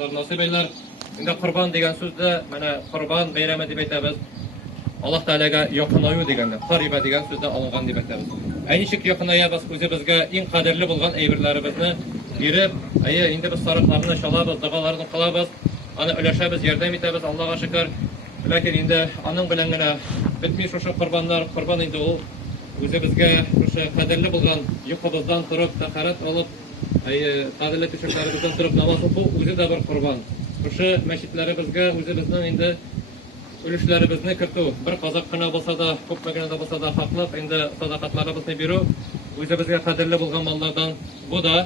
Nasip eyler. Şimdi kurban degen sözde, mana kurban beyreme deb aytamiz. Allah Teala'ga yakınayı degende, qariba degan sözde alıngan deb aytamiz. Aynışık yakınayabız, o'zimizga eng qadrli bo'lgan ayberlarimizni berib, endi biz sarıqlarını çalabız, dualarını qilamiz, ana ulaşabız, yordam etamiz, Allohga shukr. Lekin endi aning bilan gina bitmish o'sha qurbonlar, qurban endi u o'zimizga o'sha qadrli bo'lgan yuqumizdan turib, taharat olib, qadrli tuşaklarımızdan turib namoz o'qib, o'zi da bir qurban. O'sha masjidlarimizga o'zimizning endi ülüşlerimizni kirtuv, bir qozoq qina bo'lsa da, ko'pmagina da bo'lsa da haqlab, endi sadaqatlarimizni beruv, o'zimizga qadrli bo'lgan mollardan bu da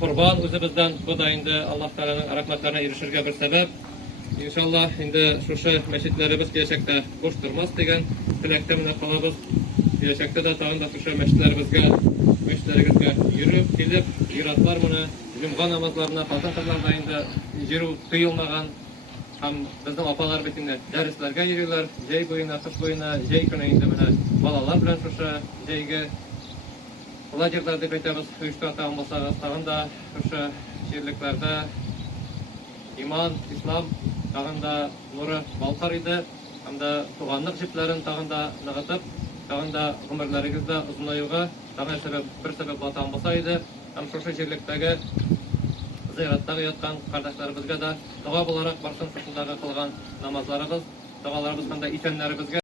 qurban o'zimizdan, bu da endi Alloh taolaning rahmatlarına erishishga bir sabab. İnşallah endi o'sha masjidlarimiz kelajakda bo'sh turmas degan tilakda bilan qolamiz. Kelajakda da tag'in da o'sha masjidlarimizga yurib, kelib, jiratlar buni jum'a namozlarına, xotin-qizlarga endi jiruv tıyılmagan ham bizning opalar bitinda darslarga yurilar, jay bo'yina, qish bo'yina, jay kuni endi mana bolalar bilan o'sha jayga лагерьlar deb aytamiz, uyushtirgan bo'lsa, tag'in da o'sha yerliklarda iymon, islom tag'in da nuri balqar edi, hamda tuganlik jiplarini tag'in da nig'itib, tag'in da umrlaringizda uzunayuga tag'in bir sabab bo'lgan bo'lsa edi, ham o'sha yerlikdagi ziyoratda yotgan qardoshlarımızga da dua olarak barsin sırtındağı kılgan namazlarımız, dualarımız kanda itenlerimizge